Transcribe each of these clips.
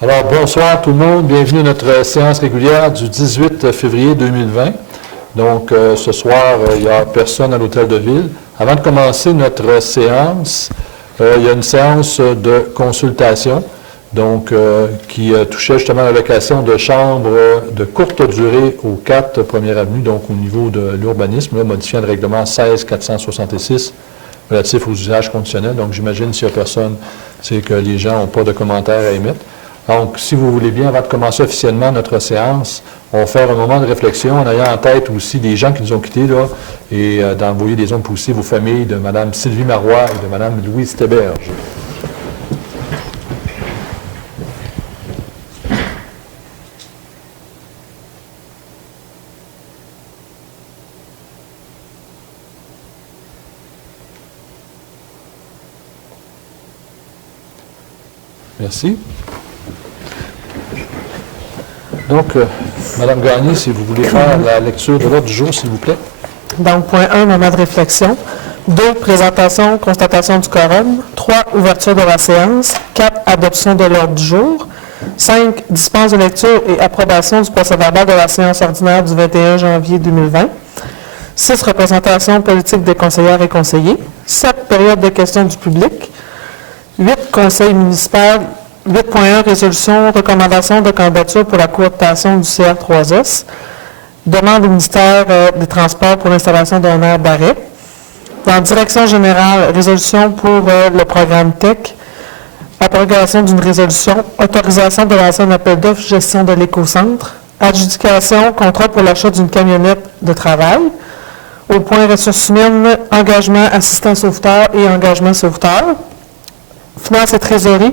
Alors, bonsoir tout le monde. Bienvenue à notre séance régulière du 18 février 2020. Donc, ce soir, il n'y a personne à l'Hôtel de Ville. Avant de commencer notre séance, il y a une séance de consultation, donc, qui touchait justement la location de chambres de courte durée au 4 Première Avenue, donc au niveau de l'urbanisme, modifiant le règlement 16-466 relatif aux usages conditionnels. Donc, j'imagine s'il n'y a personne, c'est que les gens n'ont pas de commentaires à émettre. Donc, si vous voulez bien, avant de commencer officiellement notre séance, on va faire un moment de réflexion en ayant en tête aussi des gens qui nous ont quittés, là, et d'envoyer des ondes poussives aux familles de Mme Sylvie Marois et de Mme Louise Théberge. Merci. Donc, Mme Gagné, si vous voulez faire la lecture de l'ordre du jour, s'il vous plaît. Donc, point 1, moment de réflexion. 2, présentation, constatation du quorum. 3, ouverture de la séance. 4, adoption de l'ordre du jour. 5, dispense de lecture et approbation du procès-verbal de la séance ordinaire du 21 janvier 2020. 6, représentation politique des conseillères et conseillers. 7, période de questions du public. 8, conseil municipal. 8.1, résolution, recommandation de candidature pour la cooptation du CR3S. Demande au ministère des Transports pour l'installation d'un aire d'arrêt. Dans direction générale, résolution pour le programme TEC. Abrogation d'une résolution. Autorisation de lancer un appel d'offres, gestion de l'écocentre. Adjudication, contrat pour l'achat d'une camionnette de travail. Au point ressources humaines, engagement assistant sauveteur et engagement sauveteur. Finances et trésorerie.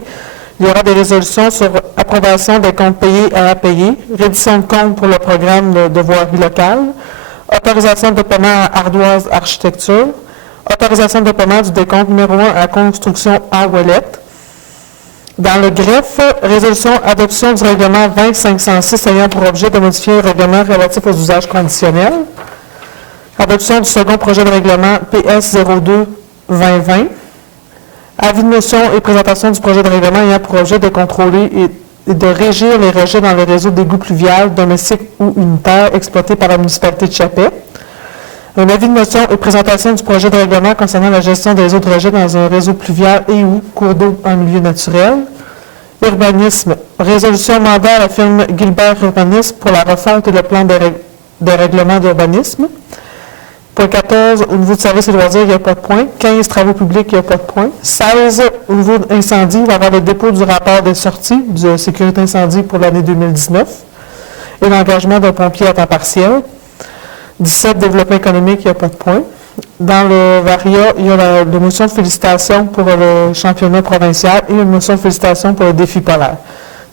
Il y aura des résolutions sur approbation des comptes payés à payer, reddition de comptes pour le programme de voirie locale, autorisation de paiement à Ardoise Architecture, autorisation de paiement du décompte numéro 1 à construction à Ouellette. Dans le greffe, résolution adoption du règlement 20.506 ayant pour objet de modifier le règlement relatif aux usages conditionnels. Adoption du second projet de règlement PS 02-2020. Avis de motion et présentation du projet de règlement ayant pour objet de contrôler et de régir les rejets dans le réseau d'égouts pluvial, domestiques ou unitaires exploités par la municipalité de Chapet. Un avis de motion et présentation du projet de règlement concernant la gestion des eaux de rejet dans un réseau pluvial et ou cours d'eau en milieu naturel. Urbanisme. Résolution mandat à la firme Gilbert Urbanisme pour la refonte et le plan de règlement d'urbanisme. Point 14, au niveau de services et loisirs, il n'y a pas de point. 15, travaux publics, il n'y a pas de point. 16, au niveau d'incendie, il va y avoir le dépôt du rapport des sorties de sécurité incendie pour l'année 2019 et l'engagement d'un pompier à temps partiel. 17, développement économique, il n'y a pas de point. Dans le VARIA, il y a la motion de félicitations pour le championnat provincial et une motion de félicitations pour le défi polaire.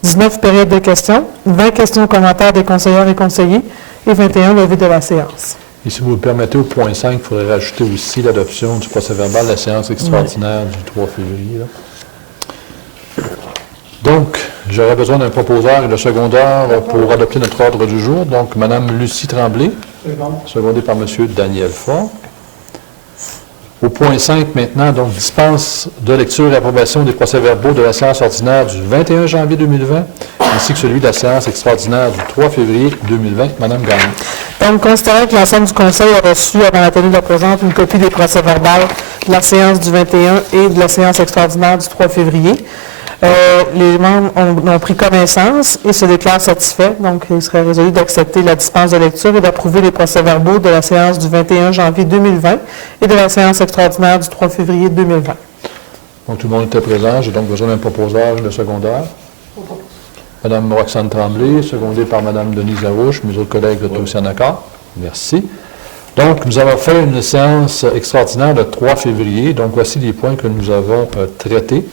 19, période de questions. 20 questions commentaires des conseillères et conseillers et 21, levée de la séance. Et si vous le permettez, au point 5, il faudrait rajouter aussi l'adoption du procès-verbal de la séance extraordinaire du 3 février. Là. Donc, j'aurais besoin d'un proposeur et de secondeur pour adopter notre ordre du jour. Donc, Mme Lucie Tremblay, secondée par M. Daniel Faure. Au point 5, maintenant, donc, dispense de lecture et approbation des procès-verbaux de la séance ordinaire du 21 janvier 2020, ainsi que celui de la séance extraordinaire du 3 février 2020. Mme Gagné. Donc, considérant que l'ensemble du Conseil a reçu, avant la tenue de la présente, une copie des procès-verbaux de la séance du 21 et de la séance extraordinaire du 3 février, les membres ont pris connaissance et se déclarent satisfaits. Donc, il serait résolu d'accepter la dispense de lecture et d'approuver les procès-verbaux de la séance du 21 janvier 2020 et de la séance extraordinaire du 3 février 2020. Donc, tout le monde était présent. J'ai donc besoin d'un proposeur et de secondeur. Mme Roxane Tremblay, secondée par Mme Denise Larouche, mes autres collègues étaient aussi en accord. Merci. Donc, nous avons fait une séance extraordinaire le 3 février. Donc, voici les points que nous avons traités.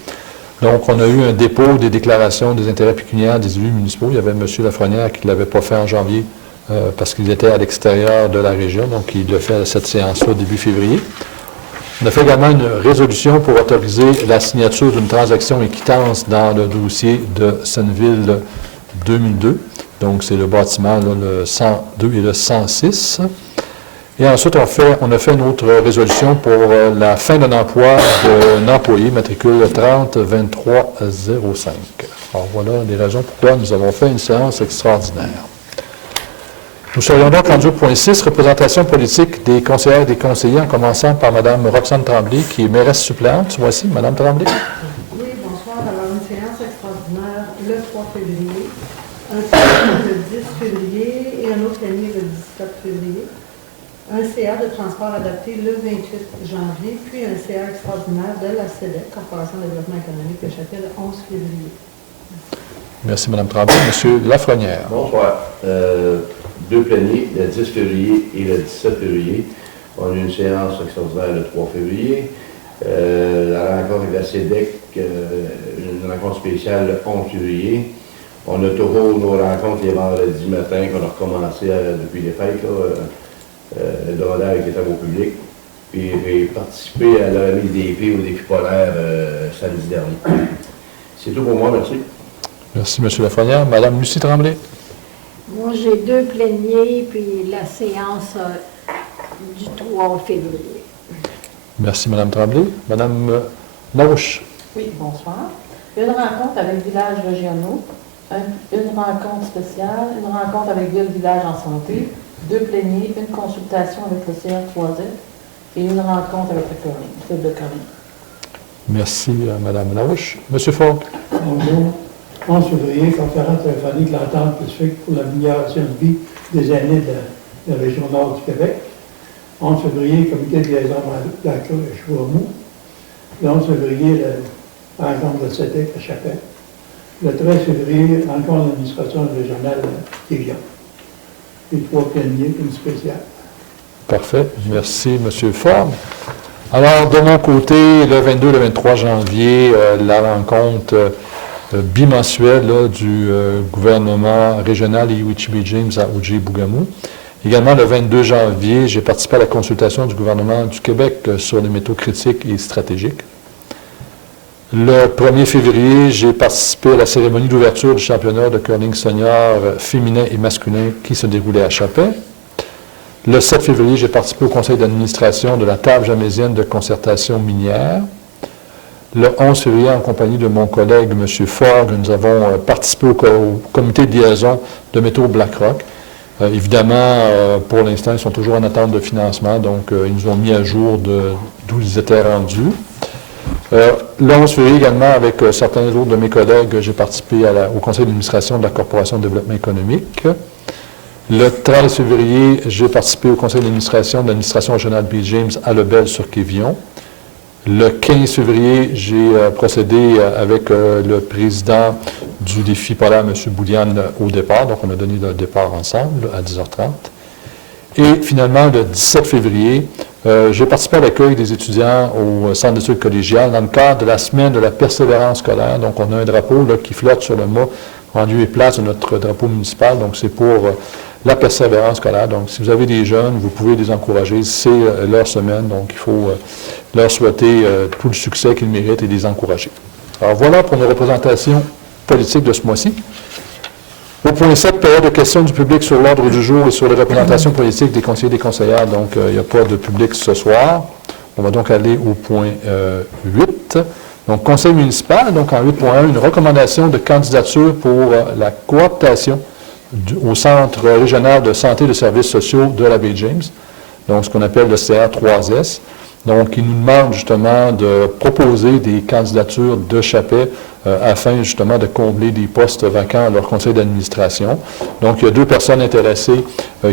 Donc, on a eu un dépôt des déclarations des intérêts pécuniaires des élus municipaux. Il y avait M. Lafrenière qui ne l'avait pas fait en janvier parce qu'il était à l'extérieur de la région. Donc, il l'a fait à cette séance-là début février. On a fait également une résolution pour autoriser la signature d'une transaction équitance dans le dossier de Senneville 2002. Donc, c'est le bâtiment, là, le 102 et le 106. Et ensuite, on a fait une autre résolution pour la fin d'un emploi d'un employé, matricule 30 23 05. Alors voilà les raisons pourquoi nous avons fait une séance extraordinaire. Nous serions donc rendus au point 6, représentation politique des conseillères et des conseillers, en commençant par Mme Roxane Tremblay, qui est mairesse suppléante ce mois-ci. Mme Tremblay. Oui, bonsoir. Alors, une séance extraordinaire le 3 février, un CA le 10 février et un autre plénier le 17 février, un CA de transport adapté le 28 janvier, puis un CA extraordinaire de la CEDEC, Corporation de développement économique de Chapelle, le 11 février. Merci, Mme Tremblay. M. Lafrenière. Bonsoir. Deux pléniers, le 10 février et le 17 février. On a eu une séance extraordinaire le 3 février. La rencontre avec la CEDEC, une rencontre spéciale le 11 février. On a toujours nos rencontres les vendredis matin qu'on a recommencé depuis les fêtes, hebdomadaires avec les travaux publics. Puis j'ai participé à la remise des prix au défi polaire samedi dernier. C'est tout pour moi, merci. Merci, M. Lafrenière. Mme Lucie Tremblay. Moi, j'ai deux pléniers, puis la séance du 3 février. Merci, Mme Tremblay. Mme Larouche. Oui, bonsoir. Une rencontre avec villages régionaux, une rencontre spéciale, une rencontre avec ville-village en santé, deux pléniers, une consultation avec le CR3F et une rencontre avec le club de Corinne. Merci, Mme Larouche. M. Ford. Bonjour. 11 février, conférence téléphonique l'entente spécifique pour l'amélioration de vie des aînés de la région nord du Québec. 11 février, comité de liaison à la Chouamou. Le 11 février, la rencontre de CEDEC à Chapelle. Le 13 février, rencontre de l'administration régionale d'Évian. Les trois pléniers, une spéciale. Parfait. Merci, M. Ford. Alors, de mon côté, le 22 et le 23 janvier, la rencontre bimensuelle du gouvernement régional Iwichbi-James à Ojibougamau. Également, le 22 janvier, j'ai participé à la consultation du gouvernement du Québec sur les métaux critiques et stratégiques. Le 1er février, j'ai participé à la cérémonie d'ouverture du championnat de curling senior féminin et masculin qui se déroulait à Chapelle. Le 7 février, j'ai participé au conseil d'administration de la table jamésienne de concertation minière. Le 11 février, en compagnie de mon collègue M. Ford, nous avons participé au comité de liaison de métaux BlackRock. Évidemment, pour l'instant, ils sont toujours en attente de financement, donc ils nous ont mis à jour d'où ils étaient rendus. Le 11 février également, avec certains autres de mes collègues, j'ai participé au conseil d'administration de la Corporation de développement économique. Le 13 février, j'ai participé au conseil d'administration de l'administration régionale B. James à Lebel sur Quévillon. Le 15 février, j'ai procédé avec le président du défi polaire, M. Boulian, au départ. Donc, on a donné le départ ensemble à 10h30. Et finalement, le 17 février, j'ai participé à l'accueil des étudiants au centre d'études collégiales dans le cadre de la semaine de la persévérance scolaire. Donc, on a un drapeau là, qui flotte sur le mât en lieu et place de notre drapeau municipal. Donc, c'est pour la persévérance scolaire. Donc, si vous avez des jeunes, vous pouvez les encourager. C'est leur semaine, donc il faut leur souhaiter tout le succès qu'ils méritent et les encourager. Alors, voilà pour nos représentations politiques de ce mois-ci. Au point 7, période de questions du public sur l'ordre du jour et sur les représentations politiques des conseillers et des conseillères. Donc, il n'y a pas de public ce soir. On va donc aller au point 8. Donc, conseil municipal, donc en 8.1, une recommandation de candidature pour la cooptation au Centre régional de santé et de services sociaux de la baie James, donc ce qu'on appelle le CR3S. Donc, il nous demande justement de proposer des candidatures de Chapelle afin justement de combler des postes vacants à leur conseil d'administration. Donc, il y a deux personnes intéressées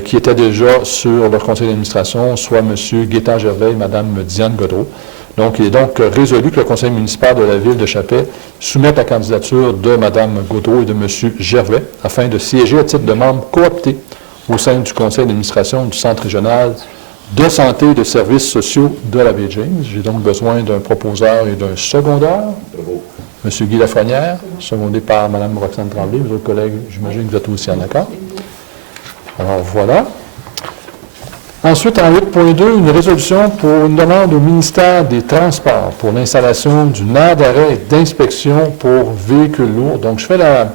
qui étaient déjà sur leur conseil d'administration, soit M. Gaétan Gervais et Mme Diane Godreau. Donc, il est donc résolu que le conseil municipal de la ville de Chapelle soumette la candidature de Mme Godreau et de M. Gervais afin de siéger à titre de membre coopté au sein du conseil d'administration du Centre régional de santé et de services sociaux de la baie James. J'ai donc besoin d'un proposeur et d'un secondeur. M. Guy Lafrenière, secondé par Mme Roxane Tremblay. Mes autres collègues, j'imagine que vous êtes aussi en accord. Alors, voilà. Ensuite, en 8.2, une résolution pour une demande au ministère des Transports pour l'installation d'une aire d'arrêt et d'inspection pour véhicules lourds. Donc, je fais la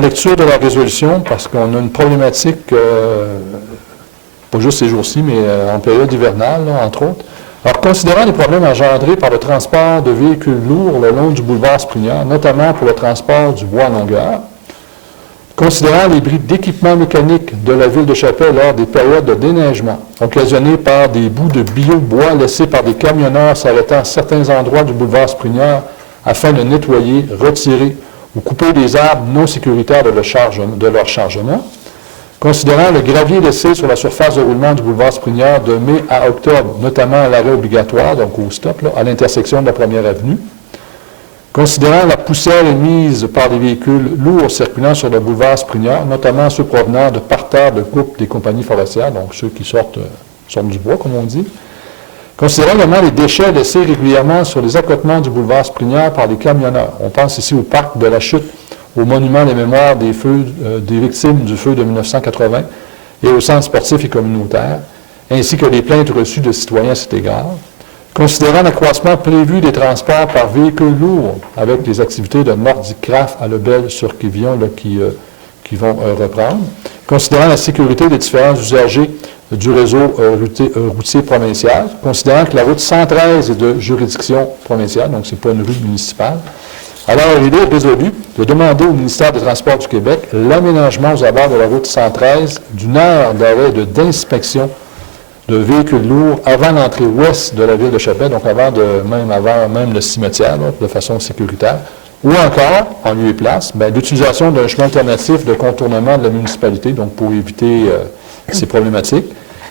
lecture de la résolution parce qu'on a une problématique, pas juste ces jours-ci, mais en période hivernale, là, entre autres, Alors, considérant les problèmes engendrés par le transport de véhicules lourds le long du boulevard Sprignard, notamment pour le transport du bois en longueur, considérant les bris d'équipement mécanique de la ville de Chapelle lors des périodes de déneigement, occasionnées par des bouts de biobois laissés par des camionneurs s'arrêtant à certains endroits du boulevard Sprignard afin de nettoyer, retirer ou couper des arbres non sécuritaires de leur chargement, considérant le gravier laissé sur la surface de roulement du boulevard Sprignard de mai à octobre, notamment à l'arrêt obligatoire, donc au stop, là, à l'intersection de la première avenue, considérant la poussière émise par les véhicules lourds circulant sur le boulevard Sprignard, notamment ceux provenant de parterres de groupes des compagnies forestières, donc ceux qui sortent du bois, comme on dit, considérant également les déchets laissés régulièrement sur les accotements du boulevard Sprignard par les camionneurs. On pense ici au parc de la Chute, au monument des mémoires des victimes du feu de 1980 et au centre sportif et communautaire, ainsi que les plaintes reçues de citoyens à cet égard. Considérant l'accroissement prévu des transports par véhicules lourds avec les activités de Nordic Craft à Lebel-sur-Quévillon qui vont reprendre, considérant la sécurité des différents usagers du réseau routier provincial, considérant que la route 113 est de juridiction provinciale, donc ce n'est pas une rue municipale, alors il est résolu de demander au ministère des Transports du Québec l'aménagement aux abords de la route 113 d'une heure d'arrêt d'inspection de véhicules lourds avant l'entrée ouest de la ville de Chapelle, donc avant même le cimetière, là, de façon sécuritaire, ou encore, en lieu et place, l'utilisation d'un chemin alternatif de contournement de la municipalité, donc pour éviter ces problématiques,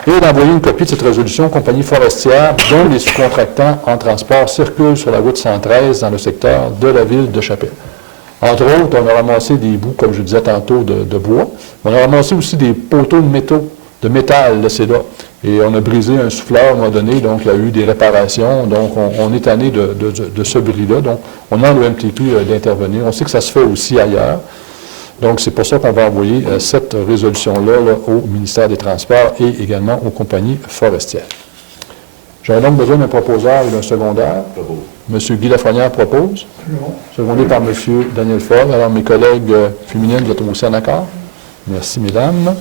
et d'envoyer une copie de cette résolution aux compagnies forestières dont les sous-contractants en transport circulent sur la route 113 dans le secteur de la ville de Chapelle. Entre autres, on a ramassé des bouts, comme je disais tantôt, de bois. On a ramassé aussi des poteaux de métal laissés là. Et on a brisé un souffleur à un moment donné, donc il y a eu des réparations. Donc, on est tanné de ce bris-là. Donc, on demande au MTQ d'intervenir. On sait que ça se fait aussi ailleurs. Donc, c'est pour ça qu'on va envoyer cette résolution-là au ministère des Transports et également aux compagnies forestières. J'aurais donc besoin d'un proposeur et d'un secondaire. M. Guy Lafrenière propose. Non. Secondé par M. Daniel Fogg. Alors, mes collègues féminines, vous êtes aussi en accord? Merci, mesdames.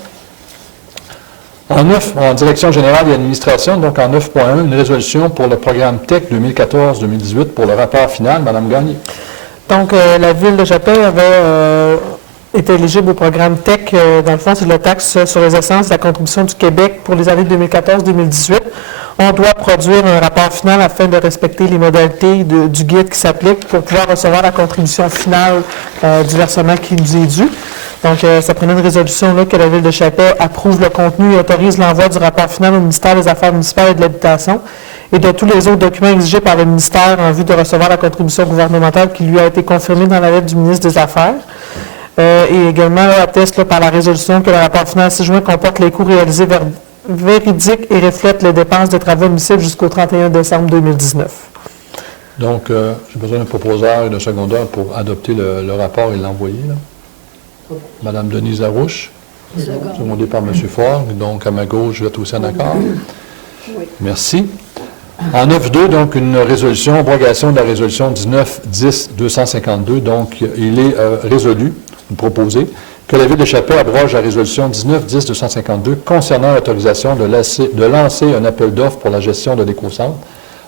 En direction générale et administration, donc en 9.1, une résolution pour le programme TEC 2014-2018 pour le rapport final. Mme Gagné. Donc, la ville de Chapelle avait été éligible au programme TEC. Dans le fond, c'est la taxe sur les essences de la contribution du Québec pour les années 2014-2018. On doit produire un rapport final afin de respecter les modalités du guide qui s'applique pour pouvoir recevoir la contribution finale du versement qui nous est dû. Donc, ça prenait une résolution là, que la Ville de Chapelle approuve le contenu et autorise l'envoi du rapport final au ministère des Affaires municipales et de l'Habitation et de tous les autres documents exigés par le ministère en vue de recevoir la contribution gouvernementale qui lui a été confirmée dans la lettre du ministre des Affaires. Et également, là, atteste là, par la résolution que le rapport final 6 juin comporte les coûts réalisés véridiques et reflète les dépenses de travaux admissibles jusqu'au 31 décembre 2019. Donc, j'ai besoin d'un proposeur et d'un secondaire pour adopter le rapport et l'envoyer. Là. Mme Denise Larouche, secondée par M. Fogg. Donc, à ma gauche, vous êtes aussi en accord? Oui. Merci. En 9.2, donc, une résolution, abrogation de la résolution 19-10-252. Donc, il est résolu, proposé, que la Ville de Chapelle abroge la résolution 19-10-252 concernant l'autorisation de lancer un appel d'offres pour la gestion de l'écocentre.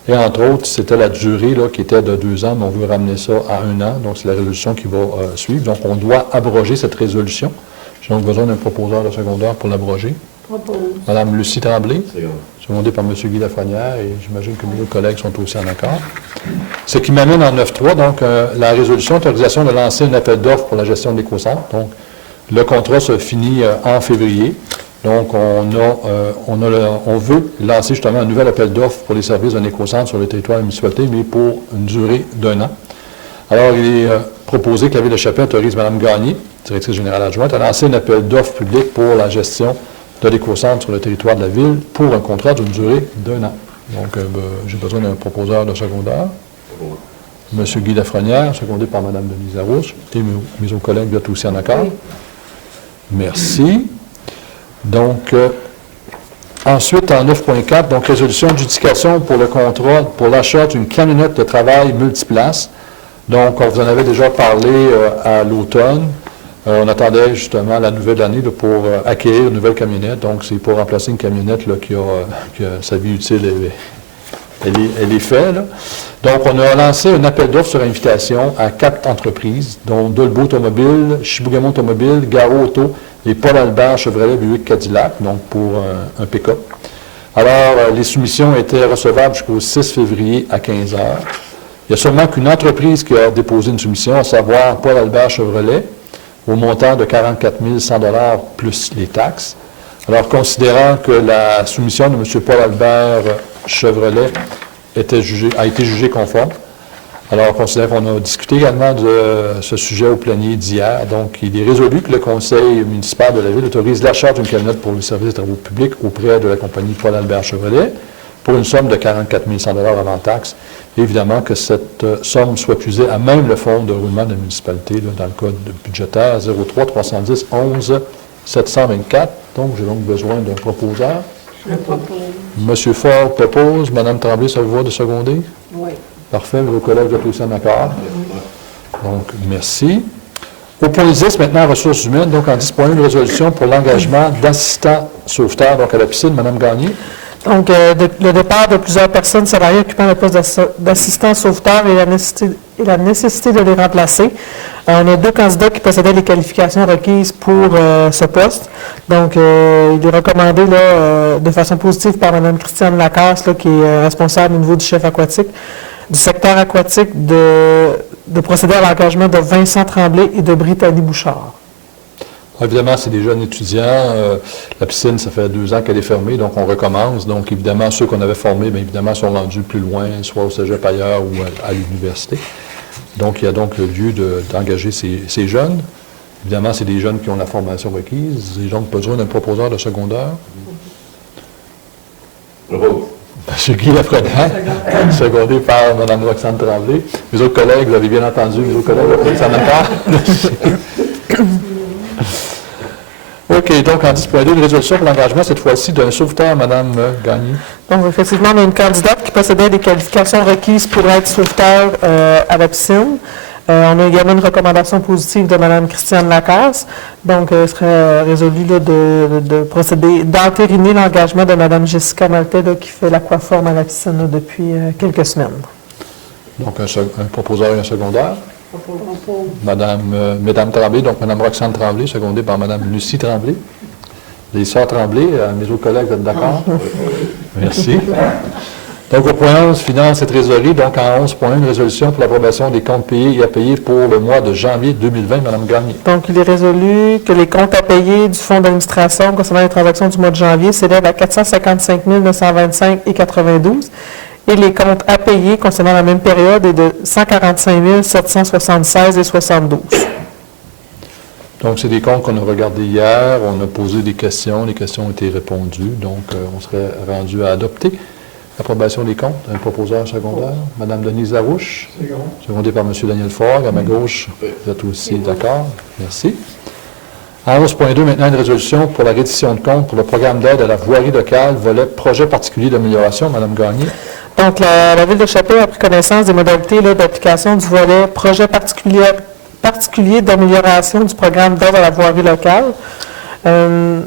Et entre autres, c'était la durée là, qui était de 2 ans, mais on veut ramener ça à 1 an. Donc, c'est la résolution qui va suivre. Donc, on doit abroger cette résolution. J'ai donc besoin d'un proposeur de secondaire pour l'abroger. Propose. Mme Lucie Tremblay, secondée par M. Guy Lafrenière, et j'imagine que mes autres collègues sont aussi en accord. Ce qui m'amène en 9.3, donc, la résolution autorisation de lancer un appel d'offres pour la gestion de l'écocentre. Donc, le contrat se finit en février. Donc, on veut lancer justement un nouvel appel d'offres pour les services d'un écocentre sur le territoire de la municipalité, mais pour une durée d'1 an. Alors, il est proposé que la Ville de Chapelle autorise Mme Gagné, directrice générale adjointe, à lancer un appel d'offres public pour la gestion de l'écocentre sur le territoire de la Ville pour un contrat d'une durée d'1 an. Donc, j'ai besoin d'un proposeur de secondaire. M. Guy Lafrenière, secondé par Mme Denise Larouche, et mes autres collègues, vous êtes aussi en accord. Merci. Donc, ensuite, en 9.4, donc résolution d'adjudication pour le contrat pour l'achat d'une camionnette de travail multiplace. Donc, on vous en avait déjà parlé à l'automne. On attendait justement la nouvelle année là, pour acquérir une nouvelle camionnette. Donc, c'est pour remplacer une camionnette là, qui a sa vie utile elle est faite, là. Donc, on a lancé un appel d'offres sur invitation à 4 entreprises, dont Dolbeau Automobile, Chibougamau Automobile, Garo Auto et Paul Albert Chevrolet Buick Cadillac, donc pour un pick-up. Alors, les soumissions étaient recevables jusqu'au 6 février à 15 heures. Il y a seulement qu'une entreprise qui a déposé une soumission, à savoir Paul Albert Chevrolet, au montant de 44 100 $ plus les taxes. Alors, considérant que la soumission de M. Paul Albert Chevrolet a été jugée conforme, alors considérant qu'on a discuté également de ce sujet au plénier d'hier, donc il est résolu que le conseil municipal de la Ville autorise l'achat d'une camionnette pour le service des travaux publics auprès de la compagnie Paul Albert Chevrolet pour une somme de 44 100 $ avant taxe. Et évidemment que cette somme soit puisée à même le fonds de roulement de la municipalité, là, dans le code budgétaire 03 310 11 724. Donc, j'ai donc besoin d'un proposeur. Je propose. Monsieur Ford propose. Madame Tremblay, ça vous va de seconder? Oui. Parfait. Vos collègues, vous êtes aussi en accord. Donc, merci. Au point 10, maintenant, ressources humaines. Donc, en 10.1, une résolution pour l'engagement d'assistants sauveteurs, donc à la piscine. Madame Gagné. Donc, le départ de plusieurs personnes salariées occupant le poste d'assistant sauveteur et la nécessité de les remplacer. On a 2 candidats qui possédaient les qualifications requises pour ce poste. Donc, il est recommandé là, de façon positive par Mme Christiane Lacasse, là, qui est responsable au niveau du chef aquatique, du secteur aquatique, de procéder à l'engagement de Vincent Tremblay et de Brittany Bouchard. Évidemment, c'est des jeunes étudiants. La piscine, ça fait 2 ans qu'elle est fermée, donc on recommence. Donc, évidemment, ceux qu'on avait formés, bien évidemment, sont rendus plus loin, soit au cégep ailleurs ou à l'université. Donc, il y a donc lieu d'engager ces jeunes. Évidemment, c'est des jeunes qui ont la formation requise. Ils ont donc besoin d'un proposeur de secondaire. M. Guy Lafrenière, secondé par Mme Roxane Tremblay. Mes autres collègues, vous avez bien entendu, mes autres collègues, vous êtes en accord? OK, donc en 10.2, une résolution pour l'engagement, cette fois-ci, d'un sauveteur, Mme Gagné. Donc, effectivement, on a une candidate qui possédait les qualifications requises pour être sauveteur à la piscine. On a également une recommandation positive de Mme Christiane Lacasse. Donc, il serait résolu là, de procéder, d'entériner l'engagement de Mme Jessica Maltais, là, qui fait l'aquaforme à la piscine là, depuis quelques semaines. Donc, un proposeur et un secondaire. Mesdames Tremblay, donc Mme Roxane Tremblay, secondée par Mme Lucie Tremblay. Les sœurs Tremblay, mes autres collègues, vous êtes d'accord? Merci. Donc, au point 11, finances et trésorerie. Donc, en 11.1, une résolution pour l'approbation des comptes payés et à payer pour le mois de janvier 2020. Mme Gagné. Donc, il est résolu que les comptes à payer du fonds d'administration concernant les transactions du mois de janvier s'élèvent à 455 925,92 et les comptes à payer concernant la même période est de 145 776,72. Donc, c'est des comptes qu'on a regardés hier. On a posé des questions. Les questions ont été répondues. Donc, on serait rendu à adopter l'approbation des comptes. Un proposeur secondaire. Mme Denise Larouche. Secondée par M. Daniel Faure. À ma gauche, vous êtes aussi d'accord. Merci. En 11.2, maintenant, une résolution pour la reddition de comptes pour le programme d'aide à la voirie locale, volet projet particulier d'amélioration. Mme Gagné. Donc, la Ville de Chapelle a pris connaissance des modalités d'application du volet projet particulier d'amélioration du programme d'aide à la voirie locale. On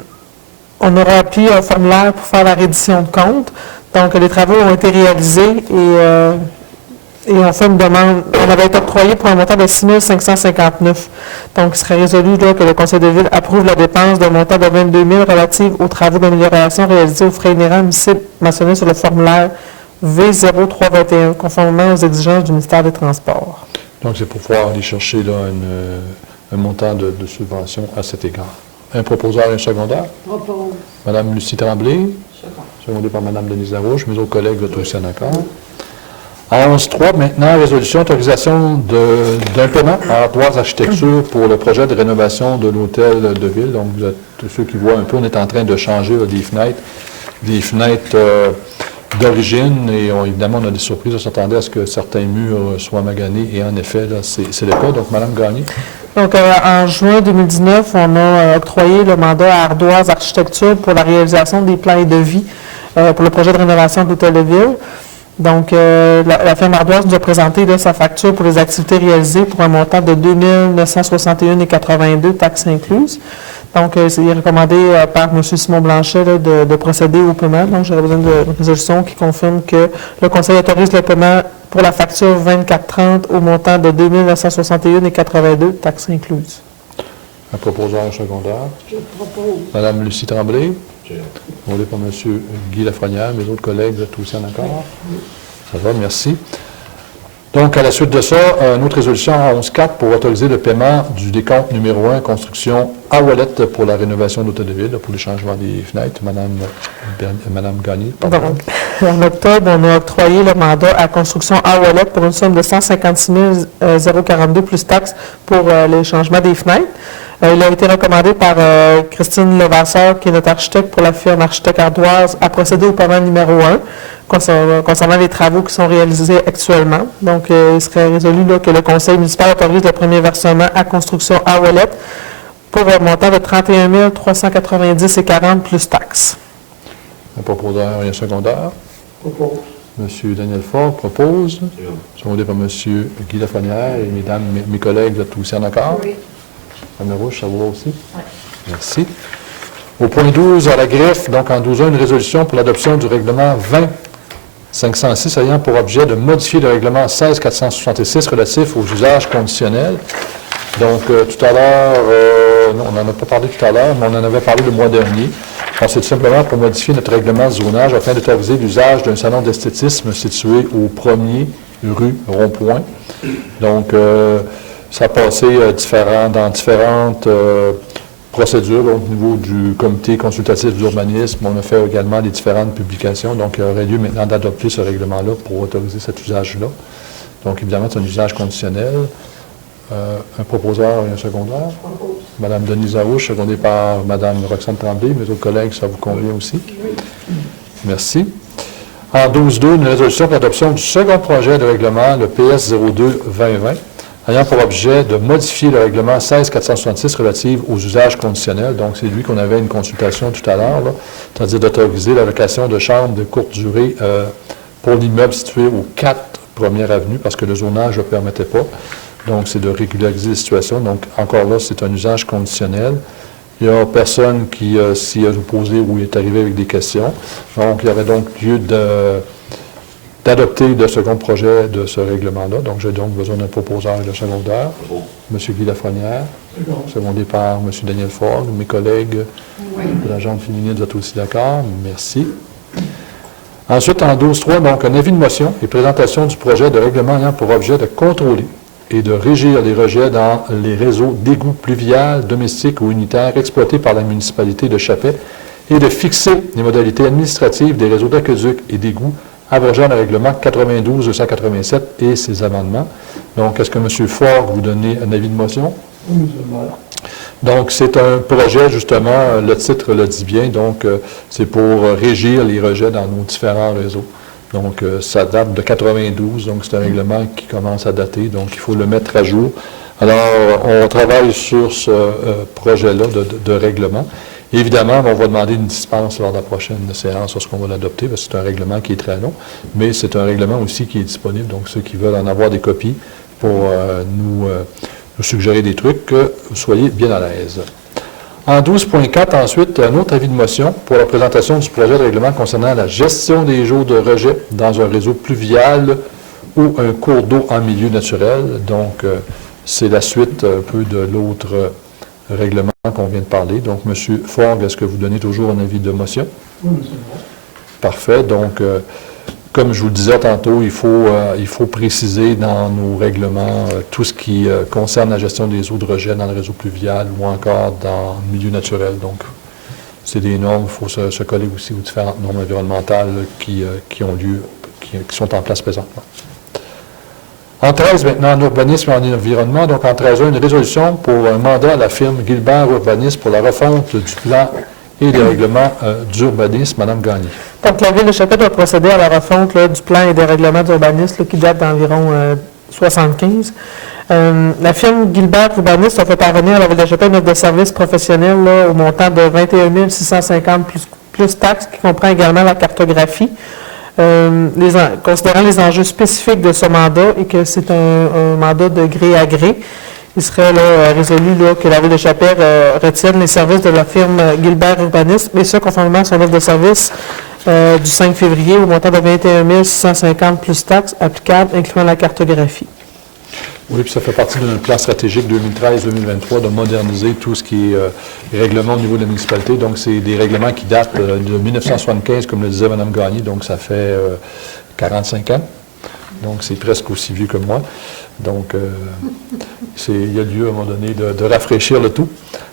a rempli un formulaire pour faire la reddition de compte. Donc, les travaux ont été réalisés et on fait une demande. On avait été octroyé pour un montant de 6 559. Donc, il serait résolu là, que le Conseil de Ville approuve la dépense d'un montant de 22 000 relative aux travaux d'amélioration réalisés aux frais inhérents municipaux mentionnés sur le formulaire V0321, conformément aux exigences du ministère des Transports. Donc, c'est pour pouvoir aller chercher là, un montant de subvention à cet égard. Un proposeur et un secondaire. Propose. Mme Lucie Tremblay, secondée par Mme Denise Larouche. Mes autres collègues, vous êtes aussi en accord. En 11.3, maintenant, résolution d'autorisation d'un paiement à Ardoise Architecture pour le projet de rénovation de l'hôtel de ville. Donc, vous êtes tous ceux qui voient un peu, on est en train de changer là, des fenêtres d'origine, et évidemment, on a des surprises. On s'attendait à ce que certains murs soient maganés, et en effet, là, c'est le cas. Donc, Mme Gagné. Donc, en juin 2019, on a octroyé le mandat à Ardoise Architecture pour la réalisation des plans et devis pour le projet de rénovation de l'hôtel de ville. Donc, la firme Ardoise nous a présenté là, sa facture pour les activités réalisées pour un montant de 2 961,82, taxes incluses. Donc, il est recommandé par M. Simon Blanchet là, de procéder au paiement. Donc, j'aurais besoin d'une résolution qui confirme que le Conseil autorise le paiement pour la facture 2430 au montant de 2 961,82, taxes incluses. Un proposeur secondaire. Je propose. Madame Lucie Tremblay, C'est- demandé par M. Guy Lafrenière. Mes autres collègues, vous êtes aussi en accord? Ça va, merci. Donc, à la suite de ça, une autre résolution en 11.4 pour autoriser le paiement du décompte numéro 1, construction à Ouellet pour la rénovation de l'hôtel de ville, pour les changements des fenêtres. Madame Gagné. pardon. Donc, en octobre, on a octroyé le mandat à Construction à Ouellet pour une somme de 156 042 plus taxes pour les changements des fenêtres. Il a été recommandé par Christine Levasseur, qui est notre architecte pour la firme Architecte Ardoise, à procéder au paiement numéro 1 concernant les travaux qui sont réalisés actuellement. Donc, il serait résolu là, que le Conseil municipal autorise le premier versement à Construction à Ouellet pour un montant de 31 390,40 plus taxes. Un proposeur et un secondaire. Propose. M. Daniel Fort propose. c'est bon. Secondé par M. Guy Lafrenière et mesdames, mes collègues, vous êtes aussi en accord? Oui. Madame Rouge, ça vous va aussi? Oui. Merci. Au point 12, à la greffe, donc en 12.1, une résolution pour l'adoption du règlement 20-506 ayant pour objet de modifier le règlement 16-466 relatif aux usages conditionnels. Donc, tout à l'heure, non, on n'en a pas parlé tout à l'heure, mais on en avait parlé le mois dernier. Alors, c'est tout simplement pour modifier notre règlement de zonage afin d'autoriser l'usage d'un salon d'esthétisme situé au 1er rue Rond-Point. Donc, ça a passé dans différentes procédures au niveau du comité consultatif d'urbanisme. On a fait également les différentes publications. Donc, il aurait lieu maintenant d'adopter ce règlement-là pour autoriser cet usage-là. Donc, évidemment, c'est un usage conditionnel. Un proposeur et un secondaire. Madame Denise Arouche, secondée par Madame Roxane Tremblay. Mes autres collègues, ça vous convient aussi? Merci. En 12.2, une résolution pour l'adoption du second projet de règlement, le PS 02-2020, ayant pour objet de modifier le règlement 16-466 relatif aux usages conditionnels. Donc, c'est lui qu'on avait une consultation tout à l'heure, là, c'est-à-dire d'autoriser la location de chambres de courte durée pour l'immeuble situé aux 4 premières avenues, parce que le zonage ne le permettait pas. Donc, c'est de régulariser la situation. Donc, encore là, c'est un usage conditionnel. Il n'y a personne qui s'y est opposé ou est arrivé avec des questions. Donc, il y aurait donc lieu d'adopter le second projet de ce règlement-là. Donc, j'ai donc besoin d'un proposeur et d'un secondaire. Bon. M. Guy Lafrenière, Second. secondé par M. Daniel Ford. Mes collègues de la Jambe féminine, vous êtes aussi d'accord. Merci. Ensuite, en 12.3, donc, un avis de motion et présentation du projet de règlement ayant pour objet de contrôler et de régir les rejets dans les réseaux d'égouts pluviales, domestiques ou unitaires exploités par la municipalité de Chappais et de fixer les modalités administratives des réseaux d'aqueducs et d'égouts abrogeant le règlement 92-287 et ses amendements. Donc, est-ce que M. Ford vous donnez un avis de motion? Oui, monsieur le maire. Donc, c'est un projet, justement, le titre le dit bien, donc c'est pour régir les rejets dans nos différents réseaux. Donc, ça date de 92, donc c'est un règlement qui commence à dater, donc il faut le mettre à jour. Alors, on travaille sur ce projet-là de règlement. Évidemment, on va demander une dispense lors de la prochaine séance lorsqu'on va l'adopter, parce que c'est un règlement qui est très long, mais c'est un règlement aussi qui est disponible, donc ceux qui veulent en avoir des copies pour nous suggérer des trucs, que vous soyez bien à l'aise. En 12.4, ensuite, un autre avis de motion pour la présentation du projet de règlement concernant la gestion des eaux de rejet dans un réseau pluvial ou un cours d'eau en milieu naturel. Donc, c'est la suite un peu de l'autre règlement qu'on vient de parler. Donc, M. Fogg, est-ce que vous donnez toujours un avis de motion? Oui, monsieur le maire. Parfait. Donc, comme je vous le disais tantôt, il faut préciser dans nos règlements tout ce qui concerne la gestion des eaux de rejet dans le réseau pluvial ou encore dans le milieu naturel. Donc, c'est des normes, il faut se coller aussi aux différentes normes environnementales qui ont lieu, qui sont en place présentement. En 13, maintenant, en urbanisme et en environnement, donc en 13.1, une résolution pour un mandat à la firme Gilbert Urbanisme pour la refonte du plan et des règlements d'urbanisme. Madame Gagné. Donc, la Ville de Chappelle doit procéder à la refonte là, du plan et des règlements d'urbanisme qui date d'environ 75. La firme Gilbert Urbanisme a fait parvenir à la Ville de Chappelle une offre de services professionnels là, au montant de 21 650 plus taxes, qui comprend également la cartographie. Considérant les enjeux spécifiques de ce mandat et que c'est un mandat de gré à gré, il serait là, résolu là, que la Ville de Chapelle retienne les services de la firme Gilbert Urbanisme, et ça conformément à son offre de service du 5 février au montant de 21 650 plus taxes applicables, incluant la cartographie. Oui, puis ça fait partie de notre plan stratégique 2013-2023 de moderniser tout ce qui est règlement au niveau de la municipalité. Donc, c'est des règlements qui datent de 1975, comme le disait Mme Gagné, donc ça fait 45 ans. Donc, c'est presque aussi vieux que moi. Donc, il y a lieu à un moment donné de rafraîchir le tout.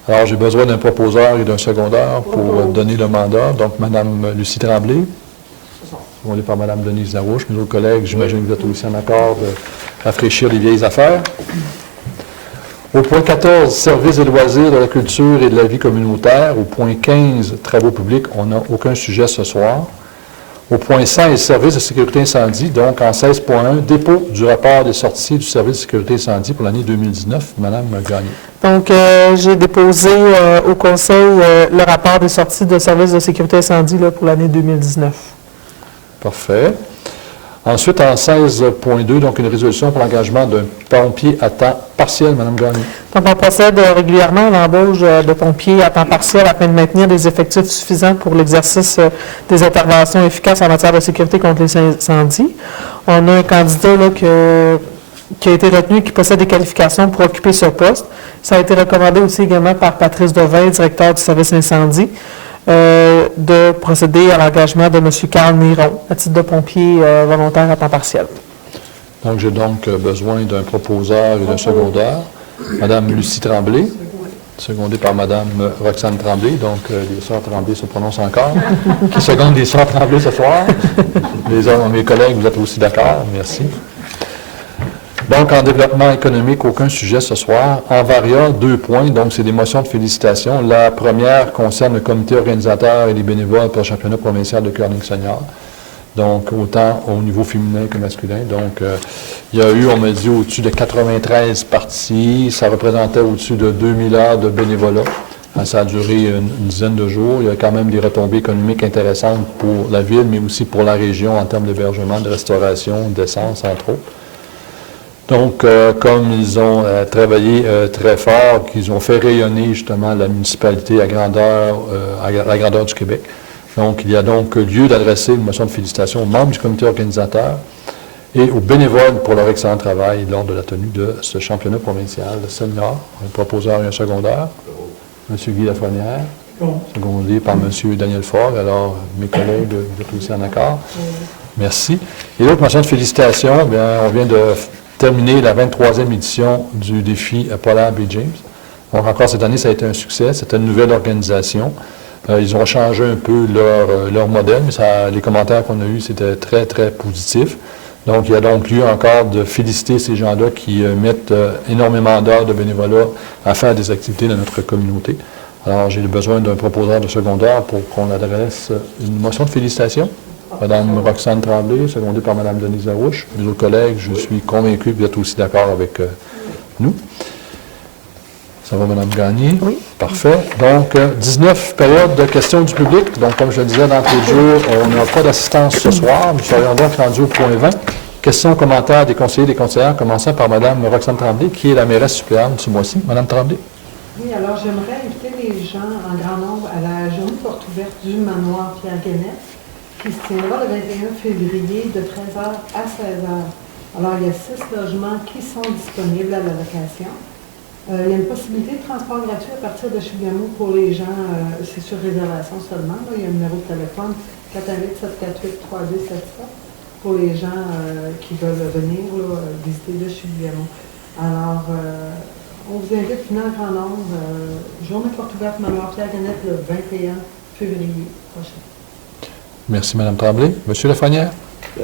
Alors, j'ai besoin d'un proposeur et d'un secondaire pour donner le mandat. Donc, Mme Lucie Tremblay, secondée par Mme Denise Larouche, mes autres collègues, j'imagine que vous êtes aussi en accord de rafraîchir les vieilles affaires. Au point 14, services et loisirs de la culture et de la vie communautaire. Au point 15, travaux publics, on n'a aucun sujet ce soir. Au point 16, services de sécurité incendie, donc en 16.1, dépôt du rapport des sorties du service de sécurité incendie pour l'année 2019. Madame Gagné. Donc, j'ai déposé au Conseil le rapport des sorties de services de sécurité incendie là, pour l'année 2019. Parfait. Ensuite, en 16.2, donc une résolution pour l'engagement d'un pompier à temps partiel, Mme Gagné. Donc, on procède régulièrement à l'embauche de pompiers à temps partiel afin de maintenir des effectifs suffisants pour l'exercice des interventions efficaces en matière de sécurité contre les incendies. On a un candidat là, qui a été retenu, qui possède des qualifications pour occuper ce poste. Ça a été recommandé aussi également par Patrice Devin, directeur du service incendie, de procéder à l'engagement de M. Carl Miron à titre de pompier volontaire à temps partiel. Donc, j'ai donc besoin d'un proposeur et d'un secondaire. Mme Lucie Tremblay, secondée par Mme Roxane Tremblay. Donc, les sœurs Tremblay se prononcent encore. Qui seconde les sœurs Tremblay ce soir? Mes collègues, vous êtes aussi d'accord? Merci. Donc, en développement économique, aucun sujet ce soir. En varia, 2 points. Donc, c'est des motions de félicitations. La première concerne le comité organisateur et les bénévoles pour le championnat provincial de curling senior. Donc, autant au niveau féminin que masculin. Donc, il y a eu, on m'a dit, au-dessus de 93 parties. Ça représentait au-dessus de 2000 heures de bénévolat. Ça a duré une dizaine de jours. Il y a quand même des retombées économiques intéressantes pour la ville, mais aussi pour la région en termes d'hébergement, de restauration, d'essence, entre autres. Donc, comme ils ont travaillé très fort, qu'ils ont fait rayonner justement la municipalité à la grandeur du Québec. Donc, il y a donc lieu d'adresser une motion de félicitations aux membres du comité organisateur et aux bénévoles pour leur excellent travail lors de la tenue de ce championnat provincial senior. Un proposeur et un secondaire. M. Guy Lafrenière, secondé par M. Daniel Faure. Alors, mes collègues, vous êtes aussi en accord. Merci. Et l'autre motion de félicitations, bien, on vient de terminer la 23e édition du défi Polar Bay James. Donc, encore cette année, ça a été un succès. C'était une nouvelle organisation. Ils ont changé un peu leur modèle, mais les commentaires qu'on a eus, c'était très, très positif. Donc, il y a donc lieu encore de féliciter ces gens-là qui mettent énormément d'heures de bénévolat à faire des activités dans notre communauté. Alors, j'ai besoin d'un proposeur de secondaire pour qu'on adresse une motion de félicitations. Mme Roxane Tremblay, secondée par Mme Denise Larouche. Mes autres collègues, je suis convaincu que vous êtes aussi d'accord avec nous. Ça va, Mme Gagné? Oui. Parfait. Donc, 19 périodes de questions du public. Donc, comme je le disais d'entrée de jeu, on n'a pas d'assistance ce soir. Nous serions donc rendus au point 20. Questions, commentaires des conseillers et des conseillères, commençant par Mme Roxane Tremblay, qui est la mairesse suppléante ce mois-ci. Mme Tremblay. Oui, alors j'aimerais inviter les gens en grand nombre à la journée porte ouverte du manoir Pierre-Guenette, qui se tiendra le 21 février de 13h à 16h. Alors, il y a 6 logements qui sont disponibles à la location. Il y a une possibilité de transport gratuit à partir de Chibougamau pour les gens, c'est sur réservation seulement. Là. Il y a un numéro de téléphone 418-748-3277 pour les gens qui veulent venir là, visiter de Chibougamau. Alors, on vous invite venir en grand nombre. Journée porte ouverte Manoir Pierre-Guenette le 21 février prochain. Merci, Mme Tremblay. M. Lafrenière.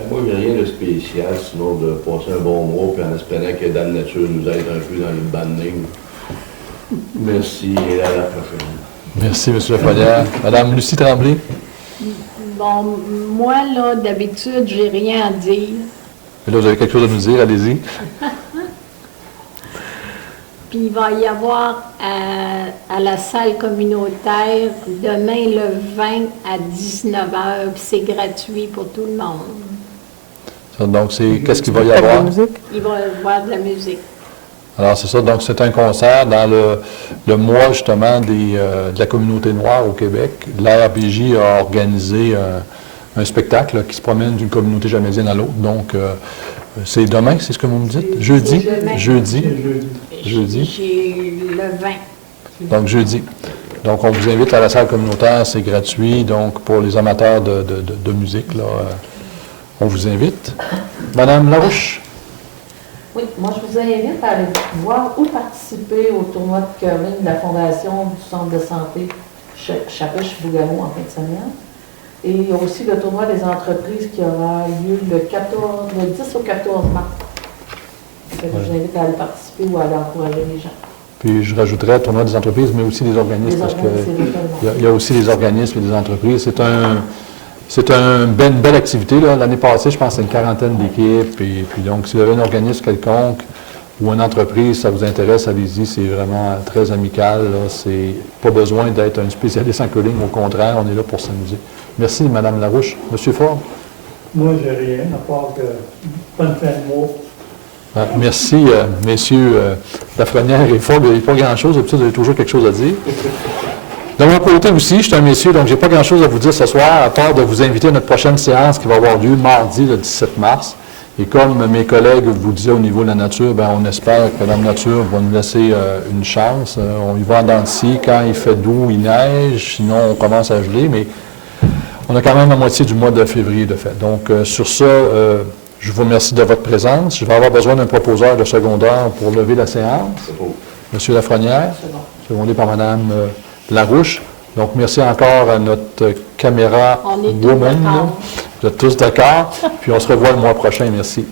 Moi, il n'y a rien de spécial, sinon de passer un bon mois, puis en espérant que Dame Nature nous aide un peu dans les bandings. Merci, et à la prochaine. Merci, M. Lafrenière. Mme Lucie Tremblay. Bon, moi, là, d'habitude, j'ai rien à dire. Et là, vous avez quelque chose à nous dire, allez-y. Puis il va y avoir à la salle communautaire demain le 20 à 19h, puis c'est gratuit pour tout le monde. Donc, qu'est-ce qu'il va y Avec avoir? la musique. Il va y avoir de la musique. Alors, c'est ça. Donc, c'est un concert dans le mois, justement, de la communauté noire au Québec. L'ARPJ a organisé un spectacle là, qui se promène d'une communauté jamaisienne à l'autre. Donc, c'est demain, c'est ce que vous me dites? Jeudi? Demain. Jeudi. Jeudi. Jeudi. J'ai le 20. Donc, jeudi. Donc, on vous invite à la salle communautaire, c'est gratuit. Donc, pour les amateurs de musique, là, on vous invite. Madame Larouche? Oui, moi je vous invite à aller voir ou participer au tournoi de curling de la Fondation du Centre de santé Chapèche-Bougamo en fin de semaine. Et il y a aussi le tournoi des entreprises qui aura lieu le 10 au 14 mars. Donc, je vous invite à aller participer ou à aller encourager les gens. Puis je rajouterais le tournoi des entreprises, mais aussi des organismes, parce qu'il y a aussi des organismes et des entreprises. C'est une belle activité. L'année passée, je pense que c'est une quarantaine d'équipes. Et puis donc, si vous avez un organisme quelconque ou une entreprise, ça vous intéresse, allez-y. C'est vraiment très amical. C'est pas besoin d'être un spécialiste en curling. Au contraire, on est là pour s'amuser. Merci, Mme Larouche. Monsieur Ford? Moi, j'ai rien, à part que bonne fin de mois. Merci, messieurs Lafrenière et Ford. Il n'y a pas grand-chose. D'habitude, vous avez toujours quelque chose à dire. De mon côté aussi, je suis un messieurs, donc je n'ai pas grand-chose à vous dire ce soir, à part de vous inviter à notre prochaine séance qui va avoir lieu mardi, le 17 mars. Et comme mes collègues vous disaient au niveau de la nature, bien, on espère que la nature va nous laisser une chance. On y va en dents de scie. Quand il fait doux, il neige, sinon on commence à geler, mais on a quand même la moitié du mois de février de fait. Donc, sur ça, je vous remercie de votre présence. Je vais avoir besoin d'un proposeur de secondaire pour lever la séance. Monsieur Lafrenière, secondé par Mme Larouche. Donc, merci encore à notre caméra On est tous woman. d'accord. Vous êtes tous d'accord. Puis on se revoit le mois prochain. Merci.